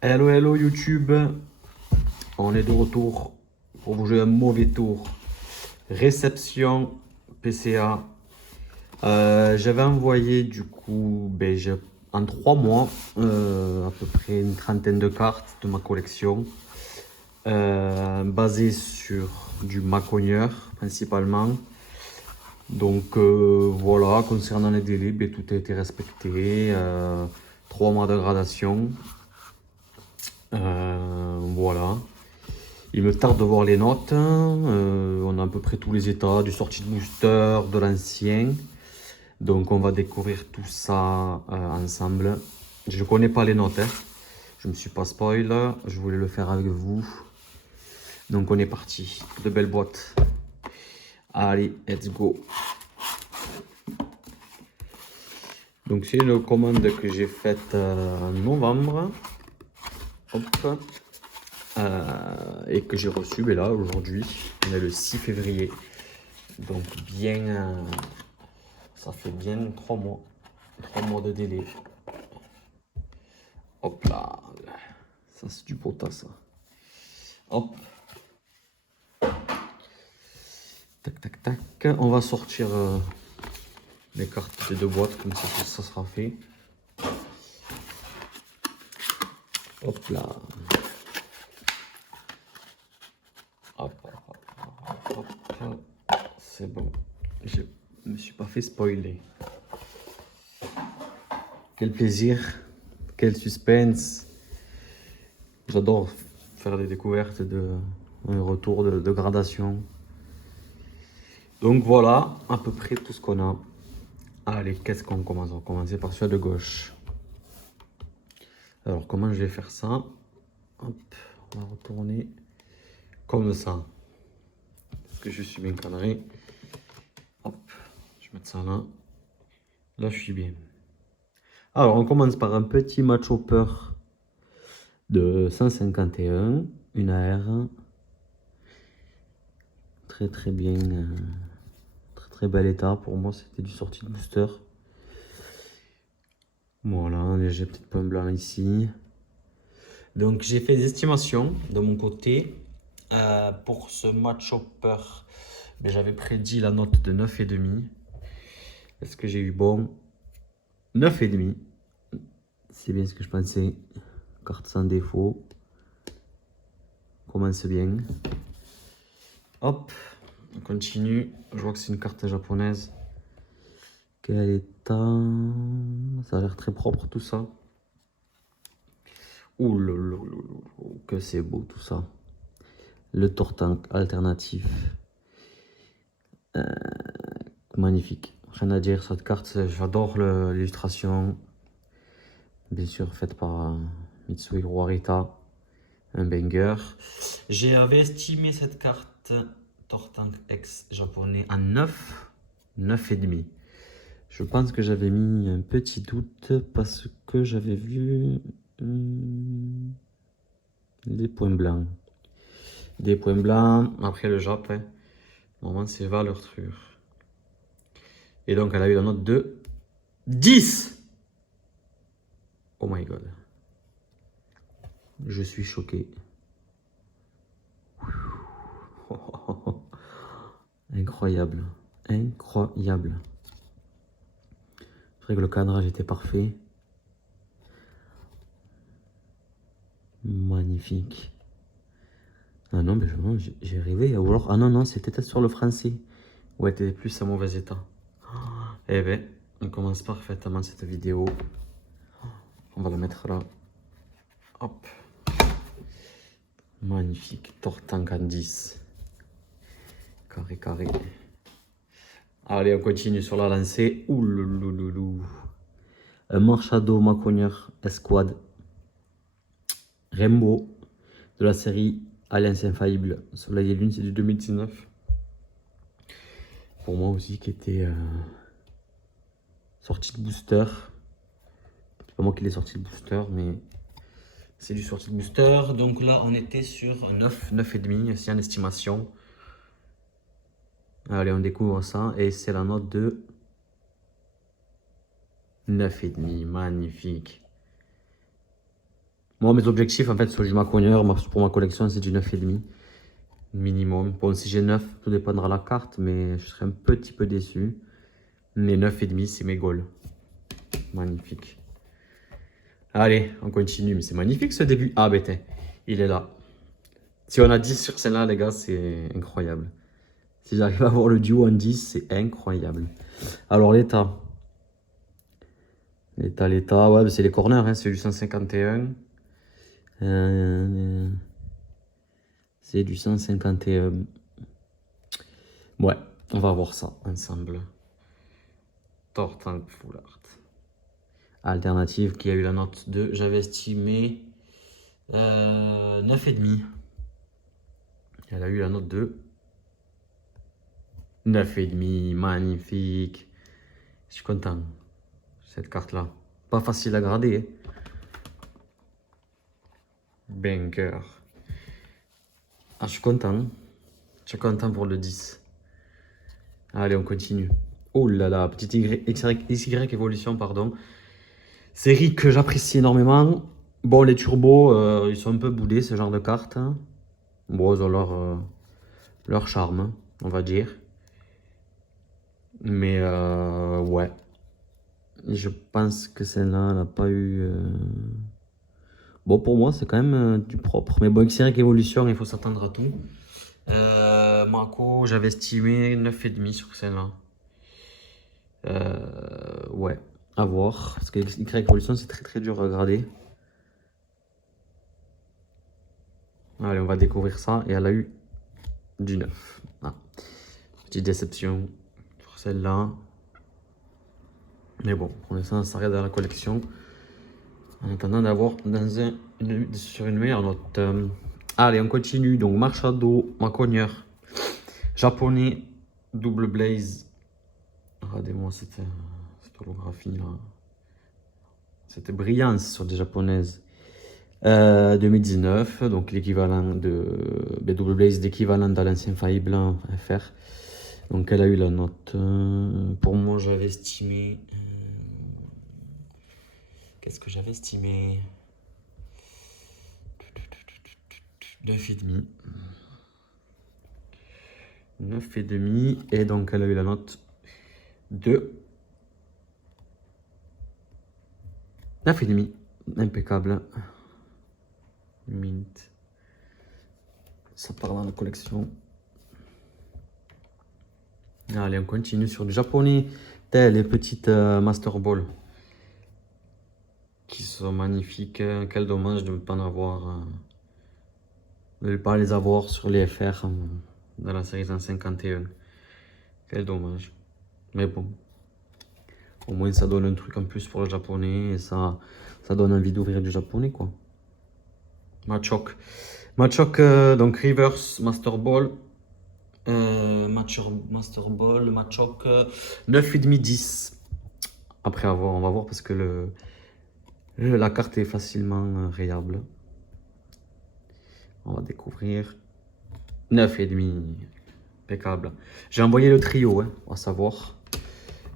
Hello, hello YouTube, on est de retour pour vous jouer un mauvais tour. Réception PCA. J'avais envoyé du coup en 3 mois à peu près une trentaine de cartes de ma collection basées sur du Macogneur principalement. Donc voilà, concernant les délais, tout a été respecté. 3 mois de gradation. Voilà. Il me tarde de voir les notes. On a à peu près tous les états, du sorti de booster, de l'ancien. Donc on va découvrir tout ça ensemble. Je ne connais pas les notes. Je ne me suis pas spoil. Je voulais le faire avec vous. Donc on est parti. De belles boîtes. Allez, let's go. Donc c'est une commande que j'ai faite en novembre. Hop. Et que j'ai reçu là aujourd'hui. On est le 6 février. Donc bien, ça fait bien 3 mois. 3 mois de délai. Hop là. Ça c'est du potas ça. Hop. Tac tac tac. On va sortir les cartes des 2 boîtes. Comme ça sera fait. Hop là. Hop, hop, hop, hop. C'est bon. Je me suis pas fait spoiler. Quel plaisir. Quel suspense. J'adore faire des découvertes un retour de gradation. Donc voilà à peu près tout ce qu'on a. Allez, qu'est-ce qu'on commence? On va commencer par celui de gauche. Alors comment je vais faire ça? Hop, on va retourner comme ça. Parce que je suis bien cadré. Hop, je vais mettre ça là. Là je suis bien. Alors on commence par un petit match hopper de 151, une AR. Très très bien. Très bel état. Pour moi c'était du sortie de booster. Voilà, un léger petit point blanc ici. Donc j'ai fait des estimations de mon côté. Pour ce match hopper, j'avais prédit la note de 9,5. Est-ce que j'ai eu bon? 9,5. C'est bien ce que je pensais. Carte sans défaut. Commence bien. Hop, on continue. Je vois que c'est une carte japonaise. Quel état? Ça a l'air très propre tout ça. Ouh là là là là, que c'est beau tout ça. Le Tortank alternatif. Magnifique. Rien à dire, cette carte, j'adore l'illustration. Bien sûr, faite par Mitsuhiro Arita. Un banger. J'avais estimé cette carte Tortank X japonais à 9, 9,5. Je pense que j'avais mis un petit doute parce que j'avais vu des points blancs. Des points blancs, après le Jap, hein. Normalement c'est valeur trure. Et donc elle a eu la note de 10. Oh my god. Je suis choqué. Incroyable. Incroyable. C'est vrai que le cadrage était parfait. Magnifique. Ah non, mais j'ai rêvé. Ou alors, ah non, non, c'était peut-être sur le français. Ouais, t'es plus en mauvais état. Eh ben, on commence parfaitement cette vidéo. On va la mettre là. Hop. Magnifique. Tortank en 10. Carré, carré. Allez, on continue sur la lancée. Ouloulouloulou. Un Marshado Macogneur Esquad. Rainbow. De la série Alliance Infaillible. Soleil et Lune, c'est du 2019. Pour moi aussi, qui était sorti de booster. C'est pas moi qui l'ai sorti de booster, mais c'est du sorti de booster. Donc là, on était sur 9, 9,5, c'est en estimation. Allez, on découvre ça. Et c'est la note de 9,5. Magnifique. Moi, mes objectifs, en fait, sur du Macogneur, pour ma collection, c'est du 9,5 minimum. Bon, si j'ai 9, tout dépendra de la carte, mais je serais un petit peu déçu. Mais 9,5, c'est mes goals. Magnifique. Allez, on continue. Mais c'est magnifique ce début. Ah, bête, il est là. Si on a 10 sur celle-là, les gars, c'est incroyable. Si j'arrive à avoir le duo en 10, c'est incroyable. Alors, l'état. L'état, ouais, c'est les corners, hein, c'est du 151. C'est du 151. Ouais, on va voir ça ensemble. Tortank Full Art. Alternative qui a eu la note 2. J'avais estimé 9,5. Elle a eu la note 2. 9,5, magnifique. Je suis content. Cette carte-là. Pas facile à grader. Hein. Banker. Ah, je suis content. Je suis content pour le 10. Allez, on continue. Oh là là, petite XY évolution, pardon. Série que j'apprécie énormément. Bon, les turbos, ils sont un peu boudés, ce genre de cartes. Bon, ils ont leur charme, on va dire. Mais ouais. Je pense que celle-là n'a pas eu... Bon, pour moi, c'est quand même du propre. Mais bon, XY évolution, il faut s'attendre à tout. Mako, j'avais estimé 9,5 sur celle-là. Ouais, à voir. Parce que XY évolution, c'est très très dur à grader. Allez, on va découvrir ça. Et elle a eu du 9. Ah. Petite déception sur celle-là. Mais bon, pour l'instant, ça reste dans la collection. En attendant d'avoir sur une meilleure note. Allez, on continue. Donc, Machado, Macogneur. Japonais, double blaze. Regardez-moi cette holographie là. Cette brillance sur des japonaises. 2019, donc l'équivalent de double blaze, d'équivalent à l'ancien faille blanc FR. Donc elle a eu la note. Pour moi, j'avais estimé. Qu'est-ce que j'avais estimé? 9,5. 9,5. Et donc elle a eu la note de 9,5. Impeccable. Mint. Ça part dans la collection. Allez, on continue sur du japonais. Tel les petites Master Ball. Qui sont magnifiques. Quel dommage de ne pas en avoir. De ne pas les avoir sur les FR dans la série 151. Quel dommage. Mais bon. Au moins ça donne un truc en plus pour le japonais. Et ça donne envie d'ouvrir du japonais quoi. Machok. Machok, donc Reverse Master Ball. Master Ball, Machok 9,5, 10. Après avoir, on va voir parce que la carte est facilement rayable. On va découvrir 9,5. Impeccable. J'ai envoyé le trio, hein, à savoir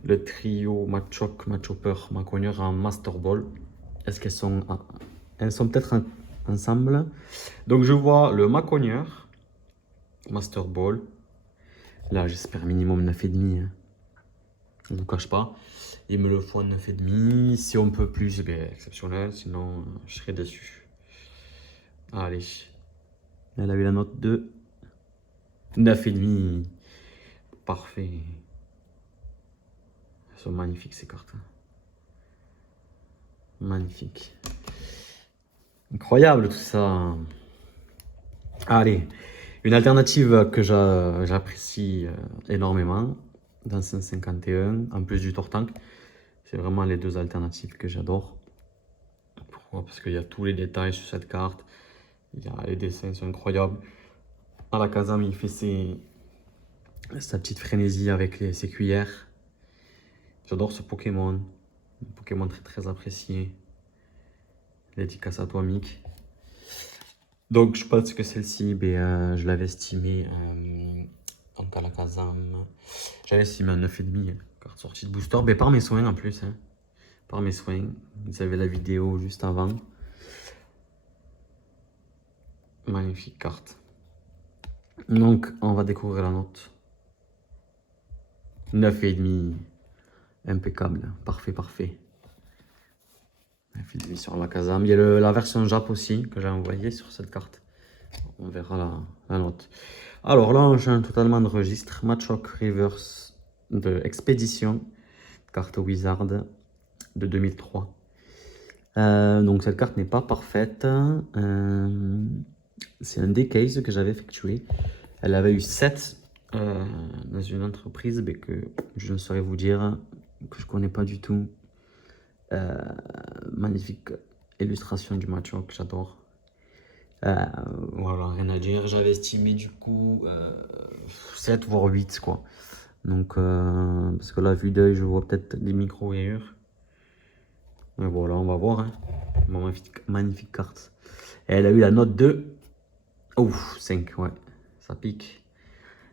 le trio Machok, Machopper, Macogneur en Master Ball. Est-ce qu'elles sont... elles sont peut-être ensemble. Donc je vois le Macogneur, Master Ball. Là, j'espère minimum 9,5. Hein. Je ne vous cache pas. Il me le faut en 9,5. Si on peut plus, c'est bien exceptionnel. Sinon, je serais déçu. Allez. Elle a eu la note de 9,5. Parfait. Elles sont magnifiques ces cartes. Magnifique. Incroyable tout ça. Allez. Une alternative que j'apprécie énormément dans 151, en plus du Tortank. C'est vraiment les deux alternatives que j'adore. Pourquoi? Parce qu'il y a tous les détails sur cette carte. Les dessins sont incroyables. Alakazam, il fait sa petite frénésie avec ses cuillères. J'adore ce Pokémon. Un Pokémon très très apprécié. Dédicace à toi, Mick. Donc je pense que celle-ci, je l'avais estimée. Donc Alakazam, j'avais estimé à 9,5. Carte sortie de booster. Mais par mes soins en plus. Hein. Par mes soins. Vous avez la vidéo juste avant. Magnifique carte. Donc, on va découvrir la note. 9,5. Impeccable. Parfait, parfait. 9,5 sur la Kazam. Il y a la version Jap aussi que j'ai envoyée sur cette carte. On verra la note. Alors là, on change totalement de registre. Machoke Reverse de Expédition. Carte Wizard de 2003. Donc cette carte n'est pas parfaite. C'est un decase que j'avais effectué. Elle avait eu 7 dans une entreprise mais que je ne saurais vous dire, que je connais pas du tout. Magnifique illustration du Machoke, j'adore. Voilà, rien à dire. J'avais estimé du coup 7 voire 8 quoi. Donc parce que la vue d'œil je vois peut-être des micro-rayures. Mais voilà, on va voir. Hein. Magnifique carte. Et elle a eu la note de... Ouf, 5, ouais. Ça pique.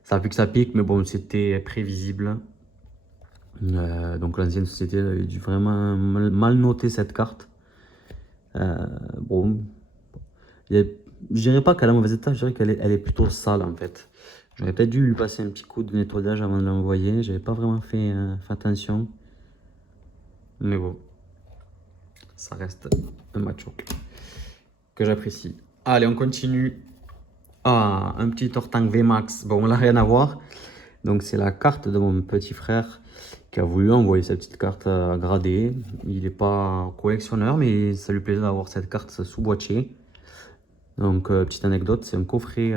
Ça pique, mais bon, c'était prévisible. Donc l'ancienne société a dû vraiment mal noter cette carte. Bon, je dirais pas qu'elle est en mauvais état, je dirais qu'elle est plutôt sale en fait. J'aurais peut-être dû lui passer un petit coup de nettoyage avant de l'envoyer. J'avais pas vraiment fait attention. Mais bon, ça reste un Machoke que j'apprécie. Allez, on continue. Ah, un petit Tortank VMAX. Bon, là, rien à voir. Donc, c'est la carte de mon petit frère qui a voulu envoyer sa petite carte gradée. Il n'est pas collectionneur, mais ça lui plaisait d'avoir cette carte sous boîtier. Donc, petite anecdote, c'est un coffret.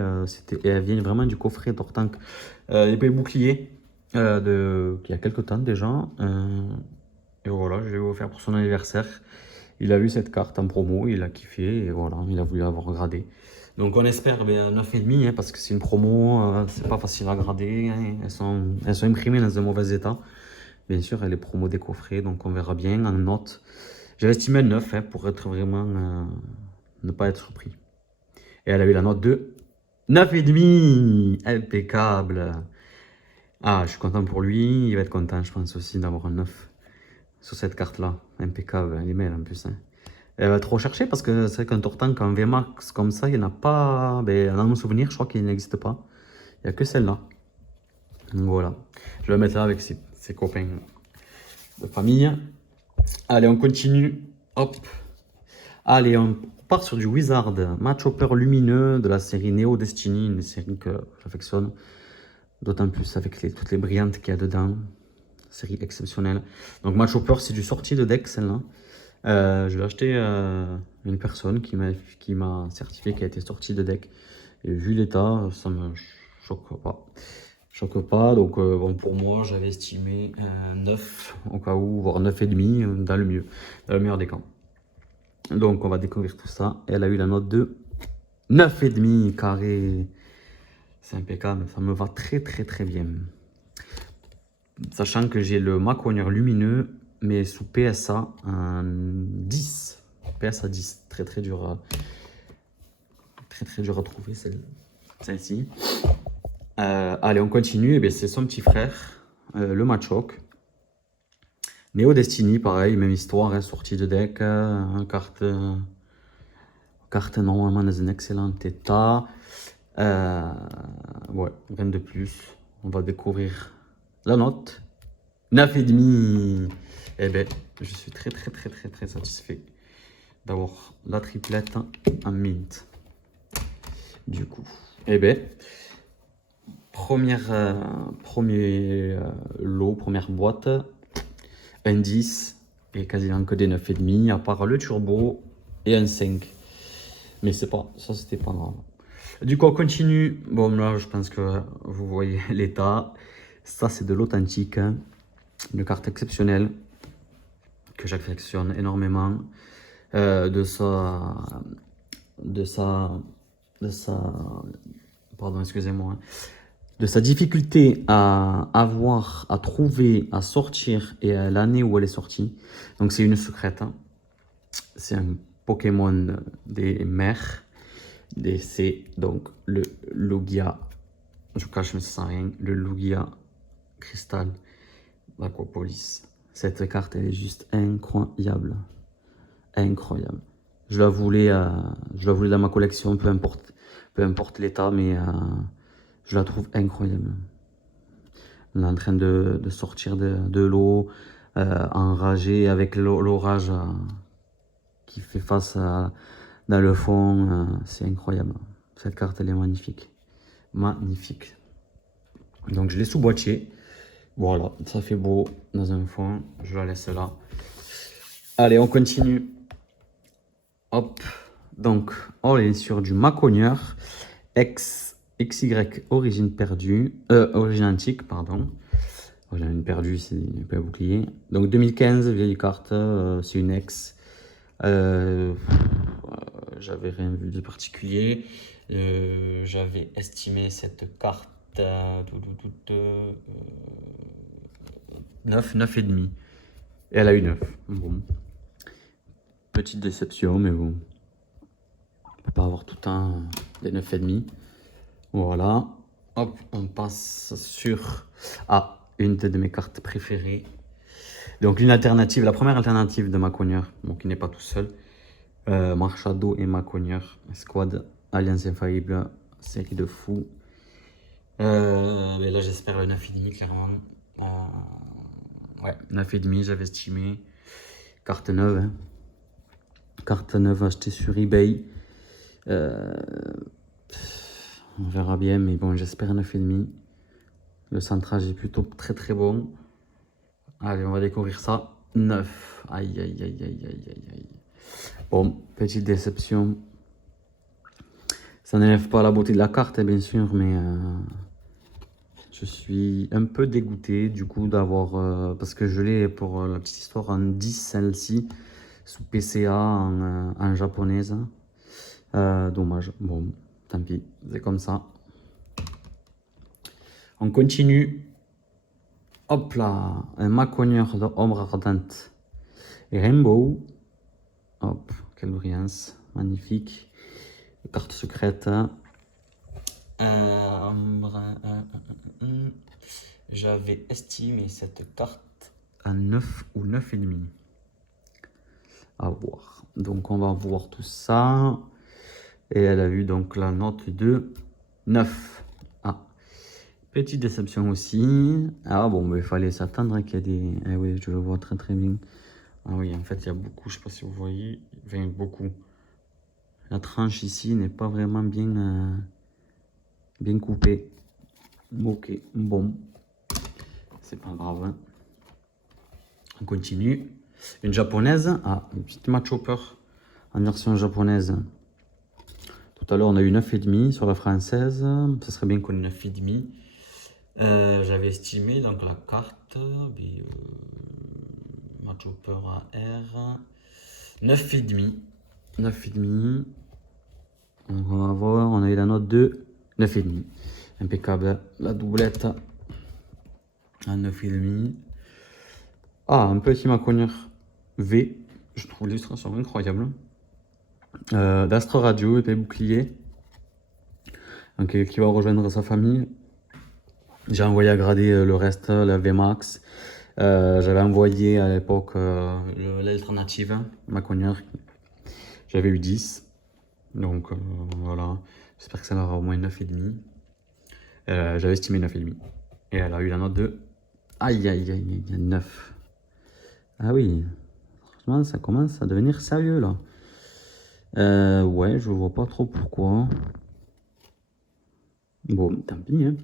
Elle vient vraiment du coffret Tortank épée bouclier il y a quelques temps déjà. Et voilà, je l'ai offert pour son anniversaire. Il a vu cette carte en promo, il a kiffé et voilà, il a voulu l'avoir gradée. Donc on espère 9,5 hein, parce que c'est une promo, c'est pas facile à grader, hein, elles sont imprimées dans un mauvais état. Bien sûr, elle est promo des coffrets, donc on verra bien en note. J'avais estimé un 9 hein, pour être vraiment ne pas être surpris. Et elle a eu la note de 9,5, impeccable. Ah, je suis content pour lui, il va être content, je pense aussi d'avoir un 9 sur cette carte-là, impeccable, elle est belle en plus. Hein. Elle va trop chercher parce que c'est vrai qu'un Tortank en VMAX comme ça, il n'y en a pas. Ben, dans mon souvenir, je crois qu'il n'existe pas. Il n'y a que celle-là. Donc voilà. Je vais la mettre là avec ses copains de famille. Allez, on continue. Hop. Allez, on part sur du Wizard. Match Hopper lumineux de la série Neo Destiny, une série que j'affectionne. D'autant plus avec toutes les brillantes qu'il y a dedans. Série exceptionnelle. Donc Match Hopper, c'est du sortie de deck celle-là. Je l'ai acheté une personne qui m'a certifié qu'elle a été sortie de deck. Et vu l'état, ça me choque pas. Choque pas, donc bon, pour moi, j'avais estimé 9 au cas où, voire 9,5 dans le mieux, dans le meilleur des cas. Donc on va découvrir tout ça. Elle a eu la note de 9,5 carré. C'est impeccable, ça me va très très bien. Sachant que j'ai le Maconier lumineux, mais sous PSA 10. PSA 10, très dur à trouver celle-ci. Allez, on continue. Eh c'est son petit frère, le Machoke. Neo Destiny, pareil, même histoire, hein, sortie de deck, carte normalement dans un excellent état. Ouais, rien de plus. On va découvrir la note. 9,5. Eh ben, je suis très satisfait d'avoir la triplette en mint. Du coup, eh ben, premier lot, première boîte, un 10 et quasiment que des 9,5 à part le turbo et un 5. Mais c'est pas, ça c'était pas grave. Du coup, on continue. Bon, là, je pense que vous voyez l'état. Ça, c'est de l'authentique. Hein. Une carte exceptionnelle que j'affectionne énormément. De sa, pardon, excusez-moi. Hein. De sa difficulté à avoir, à trouver, à sortir et à l'année où elle est sortie. Donc, c'est une secrète. Hein. C'est un Pokémon des mers. C'est donc le Lugia, je cache mais ça sert à rien, le Lugia Cristal d'Aquapolis. Cette carte elle est juste incroyable, incroyable. Je la voulais dans ma collection, peu importe peu importe l'état, mais je la trouve incroyable. Elle est en train de sortir de l'eau, enragée avec l'orage qui fait face dans le fond. C'est incroyable. Cette carte, elle est magnifique. Magnifique. Donc je l'ai sous boîtier. Voilà, ça fait beau dans un fond. Je la laisse là. Allez, on continue. Hop. Donc, on est sur du Macogneur. XY origine perdue. Origine antique, pardon. Origine perdue, c'est un peu un bouclier. Donc 2015, vieille carte. C'est une ex. J'avais rien vu de particulier. J'avais estimé cette carte 9, 9,5. Et elle a eu 9. Bon. Petite déception, mais bon. On peut pas avoir tout un des 9,5. Voilà. Hop, on passe sur une de mes cartes préférées. Donc une alternative, la première alternative de Macogneur, donc il n'est pas tout seul. Machado et Macogneur, Squad, Alliance Infaillible, série de fous. Mais là j'espère le 9,5 clairement. Ouais, 9,5 j'avais estimé. Carte neuve. Hein. Carte neuve achetée sur eBay. On verra bien, mais bon, j'espère 9,5. Le centrage est plutôt très très bon. Allez, on va découvrir ça. 9. Aïe, aïe, aïe, aïe, aïe, aïe, aïe. Bon, petite déception. Ça n'enlève pas la beauté de la carte, bien sûr, mais je suis un peu dégoûté du coup d'avoir... parce que je l'ai, pour la petite histoire, en 10, celle-ci, sous PCA, en japonaise. Dommage. Bon, tant pis, c'est comme ça. On continue. Hop là, un Macogneur de ombre ardente. Rainbow. Hop, quelle brillance, magnifique. Carte secrète. J'avais estimé cette carte à 9 ou 9,5. À voir. Donc on va voir tout ça. Et elle a eu donc la note de 9. Petite déception aussi. Ah bon, mais il fallait s'attendre qu'il y ait des... Eh oui, je le vois très très bien. Ah oui, en fait, il y a beaucoup, je sais pas si vous voyez, enfin, beaucoup. La tranche ici n'est pas vraiment bien, bien coupée. Ok, bon. C'est pas grave. Hein. On continue. Une japonaise. Une petite Machopper en version japonaise. Tout à l'heure, on a eu 9,5 sur la française. Ça serait bien qu'on ait 9,5. J'avais estimé donc la carte Machopper AR 9,5. 9,5. On va voir, on a eu la note de 9,5. Impeccable. La doublette à 9,5. Un petit Macogneur V. Je trouve l'illustration incroyable. D'Astre Radio, épée bouclier. Donc, qui va rejoindre sa famille. J'ai envoyé à grader le reste, la VMAX. J'avais envoyé à l'époque l'alternative, Macogneur. J'avais eu 10. Donc voilà. J'espère que ça aura au moins 9,5. J'avais estimé 9,5. Et elle a eu la note de... Aïe, aïe, aïe, aïe, 9. Ah oui. Franchement, ça commence à devenir sérieux là. Ouais, je vois pas trop pourquoi. Bon, tant pis, hein.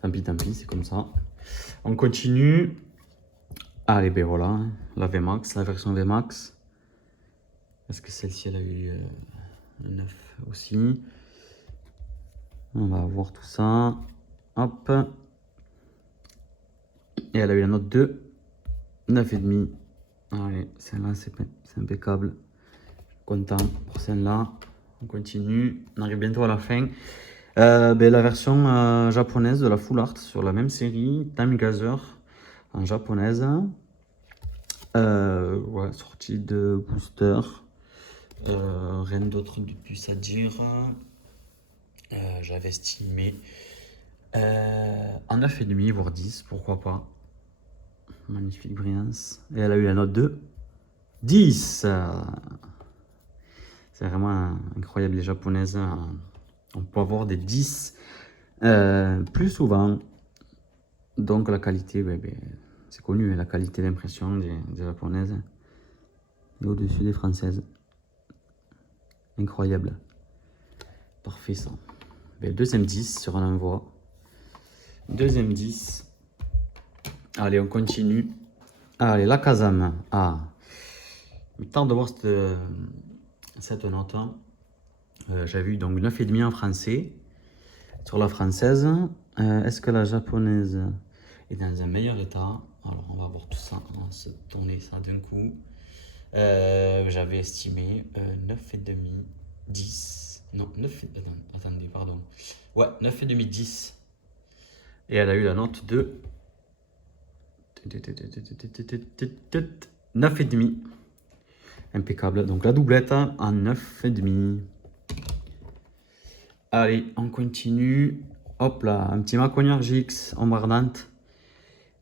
Tant pis, c'est comme ça. On continue. Allez, ben voilà, la VMAX, la version VMAX. Est-ce que celle-ci, elle a eu un 9 aussi? On va voir tout ça. Hop. Et elle a eu la note de 9,5. Allez, celle-là, c'est impeccable. Content pour celle-là. On continue. On arrive bientôt à la fin. La version japonaise de la Full Art sur la même série, Time Gazer en japonaise. Ouais, sortie de booster. Rien d'autre de plus à dire. J'avais estimé en 9,5 voire 10, pourquoi pas. Magnifique brillance. Et elle a eu la note de 10. C'est vraiment incroyable, les japonaises. On peut avoir des 10 plus souvent. Donc la qualité, c'est connu, la qualité d'impression des japonaises est au-dessus des françaises. Incroyable. Parfait ça. Deuxième 10 sur un envoi. Deuxième 10. Allez, on continue. Allez, la Kazam. Ah, il temps de voir cette note. J'avais eu donc 9,5 en français. Sur la française, est-ce que la japonaise est dans un meilleur état? Alors, on va voir tout ça. On va se tourner ça d'un coup. J'avais estimé 9,5, 10. Non, 9. Attendez, pardon. Ouais, 9,5, 10. Et elle a eu la note de 9,5. Impeccable. Donc la doublette en 9,5. Allez, on continue. Hop là, un petit Macognard GX en ardente.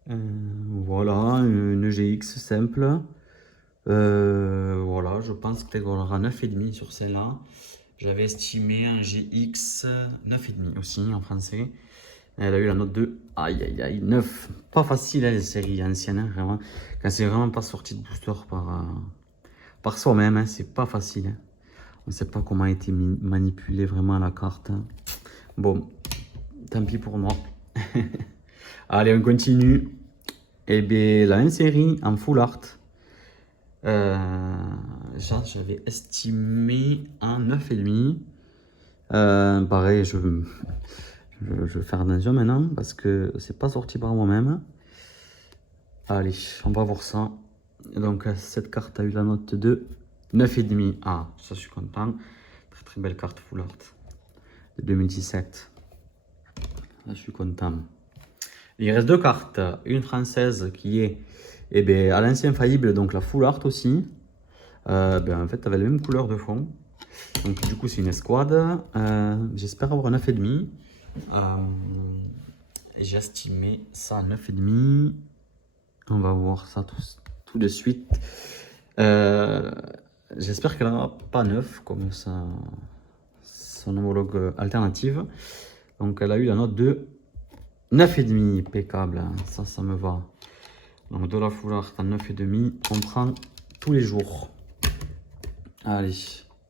Voilà, une GX simple. Voilà, je pense que on aura 9,5 sur celle-là. J'avais estimé un GX 9,5 aussi en français. Elle a eu la note de aïe aïe aïe 9. Pas facile les séries anciennes, hein, vraiment. Quand c'est vraiment pas sorti de booster par soi-même, hein, c'est pas facile. Hein. On ne sait pas comment a été manipulée vraiment la carte. Hein. Bon, tant pis pour moi. Allez, on continue. Et bien, la même série en full art. J'avais estimé un 9,5. Pareil, je vais faire attention maintenant parce que c'est pas sorti par moi-même. Allez, on va voir ça. Donc, cette carte a eu la note de 9,5. Ah, ça, je suis content. Très très belle carte full art de 2017. Là, je suis content. Il reste deux cartes. Une française qui est à l'ancien faillible, donc la full art aussi. En fait, avec la même couleur de fond. Donc, du coup, c'est une escouade. J'espère avoir 9,5. J'ai estimé ça à 9,5. On va voir ça tout de suite. J'espère qu'elle n'aura pas 9 comme son homologue alternative. Donc elle a eu la note de 9,5. Impeccable. Ça me va. Donc de la full art à 9,5. On prend tous les jours. Allez.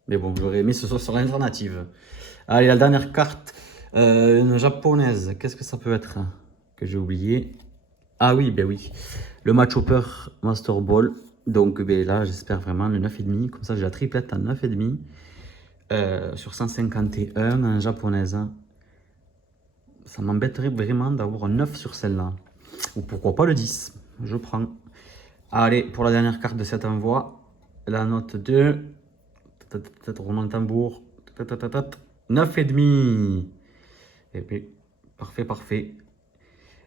Mais bon, j'aurais mis ce soir sur l'alternative. Allez, la dernière carte. Une japonaise. Qu'est-ce que ça peut être que j'ai oublié? Ah oui, oui. Le Match Hopper Master Ball. Donc là, j'espère vraiment le 9,5. Comme ça, j'ai la triplette à 9,5 sur 151 en japonaise. Ça m'embêterait vraiment d'avoir un 9 sur celle-là. Ou pourquoi pas le 10. Je prends. Allez, pour la dernière carte de cet envoi, la note de... Roulement de tambour. 9,5. Et puis, parfait.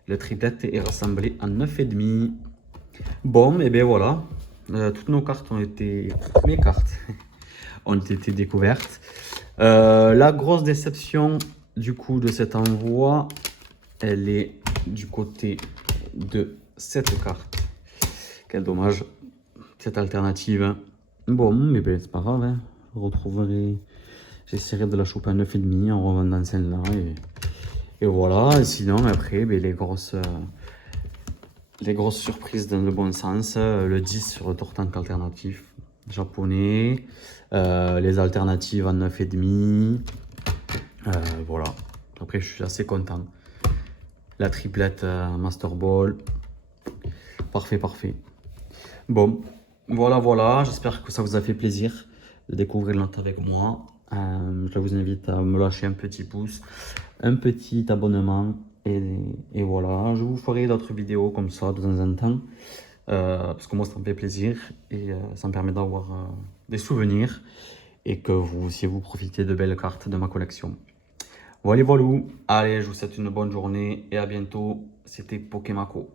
Le triplette est rassemblé en 9,5. Bon, et bien voilà. Toutes nos cartes ont été... Mes cartes ont été découvertes. La grosse déception du coup de cet envoi, elle est du côté de cette carte. Quel dommage. Cette alternative. Bon, mais ben, c'est pas grave. Hein. Je retrouverai... J'essaierai de la choper à 9,5 en revendant celle-là. Et voilà. Et sinon, après, ben, les grosses surprises dans le bon sens. Le 10 sur le Tortank alternatif japonais. Les alternatives en 9,5. Voilà. Après, je suis assez content. La triplette Master Ball. Parfait. Bon, voilà. J'espère que ça vous a fait plaisir de découvrir le note avec moi. Je vous invite à me lâcher un petit pouce, un petit abonnement. Et voilà, je vous ferai d'autres vidéos comme ça de temps en temps. Parce que moi, ça me fait plaisir. Et ça me permet d'avoir des souvenirs. Et que vous aussi, vous profitez de belles cartes de ma collection. Voilà. Allez, je vous souhaite une bonne journée et à bientôt. C'était Pokémako.